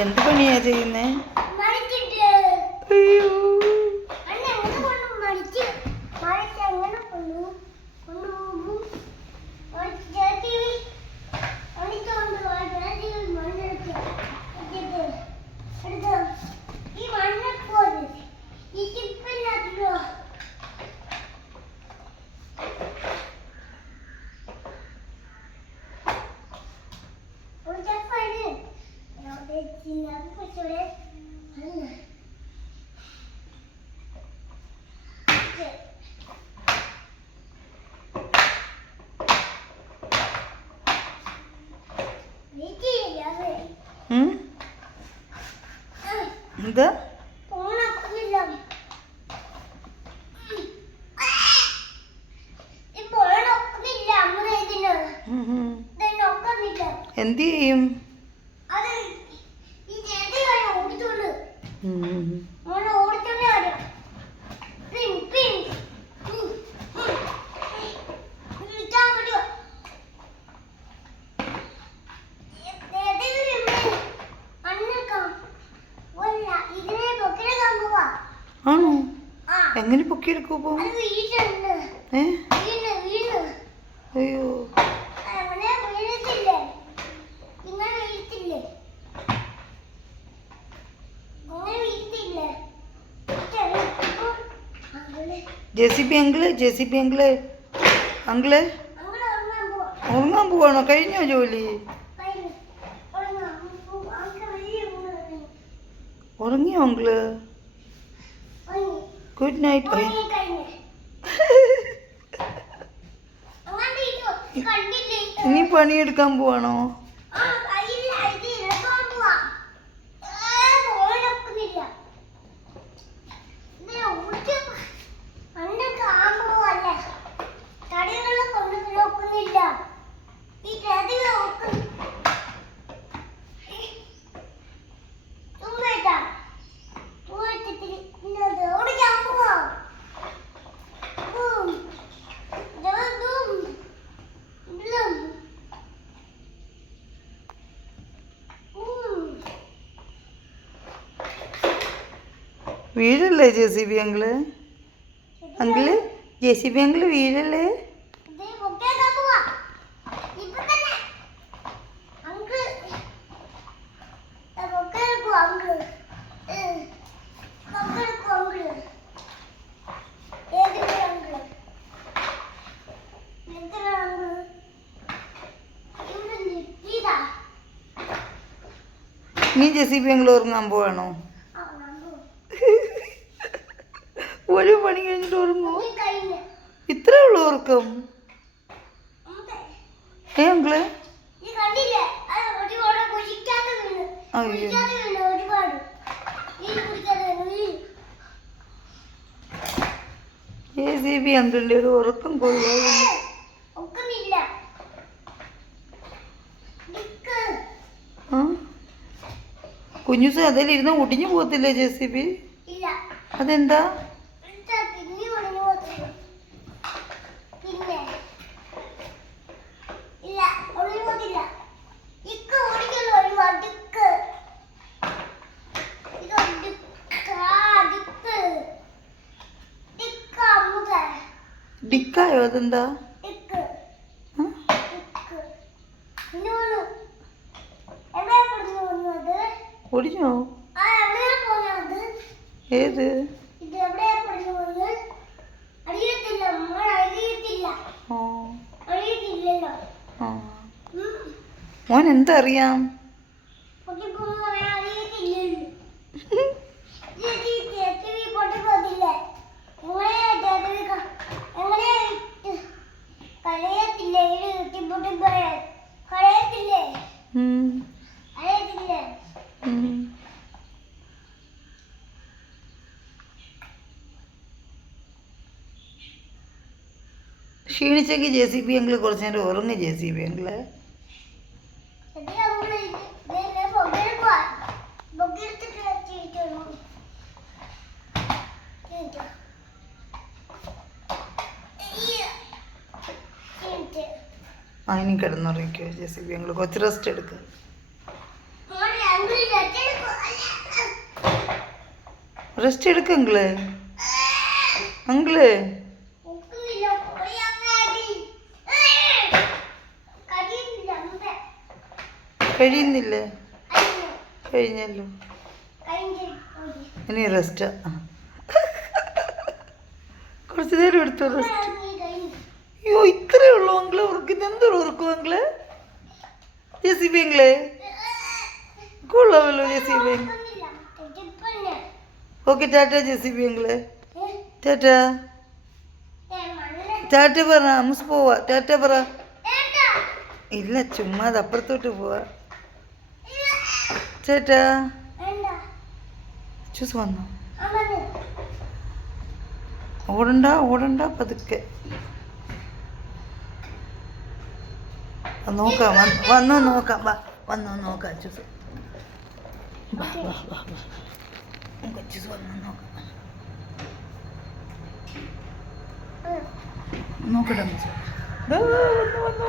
എന്ത് പണിയാ ചെയ്യുന്നേ? അയ്യോ എന്താ? എന്ത് ചെയ്യും? ആണോ? എങ്ങനെ പൊക്കിയെടുക്കും? അയ്യോ ജെസിബി അങ്കിള് ഉറങ്ങാൻ പോവാണോ? കഴിഞ്ഞോ ജോലി? ഉറങ്ങിയോ അങ്കിള്? Good night. ഇനി പണിയെടുക്കാൻ പോവാണോ? വീഴല്ലേ ജെസിബി അങ്കിള്? ജെസിബി അങ്കിള് വീഴല്ലേ? നീ ജെസിബി അങ്കിള് ഉറങ്ങാൻ പോവാണോ? ഒരു പണി കഴിഞ്ഞിട്ട് ഉറങ്ങോ? ഇത്രേ ഉള്ളൂ ഉറക്കം? അങ്കിള് അയ്യോ ജെസിബി അങ്കിളിന്റെ ഒരു ഉറക്കം കൊള്ളാം. കുഞ്ഞുസ് അതിലിരുന്ന് ഒടിഞ്ഞു പോകത്തില്ലേ ജെസിബി? അതെന്താ? ഡിക്കായോ? അതെന്താ? ഒടിഞ്ഞോ? ഏത്? മോൻ എന്തറിയാം? ക്ഷീണിച്ചെങ്കിൽ ജെസിബി അങ്കിള് കുറച്ച് നേരം ഉറങ്ങി. ജെസിബി അങ്കിള് ഇനി കിടന്നുറങ്ങിക്കോ ജെസിബി അങ്കിള്. കുറച്ച് റെസ്റ്റ് എടുക്കുക. റെസ്റ്റ് എടുക്ക അങ്കിള്. അങ്കിള് കഴിയുന്നില്ലേ? കഴിഞ്ഞല്ലോ. ഇനി റെസ്റ്റ്. കുറച്ച് നേരം എടുത്തു റെസ്റ്റ്. അയ്യോ ഇത്രയേ ഉള്ളൂ അങ്കിള് ഉറക്കുന്നത്? എന്തൊരു ഉറക്കും അങ്കിള്? ജെസിബി അങ്കിള് കൊള്ളാമല്ലോ JCB. Okay Tata JCB uncle. Tata. Tata പറ. അമ്മസ് പോവാ. ടാറ്റ പറ. ഇല്ല ചുമ്മാ അത് അപ്പുറത്തോട്ട് പോവാ. ചേട്ടാ ചൂസ് വന്നോ? ഓടണ്ട ഓടണ്ട പതുക്കെ നോക്കാം. വന്നോ നോക്കാം. വാ വന്നോ നോക്കാം. ചൂസ് ചൂസ് വന്നോ നോക്കാം. നോക്കട്ടെ വന്നു വന്നു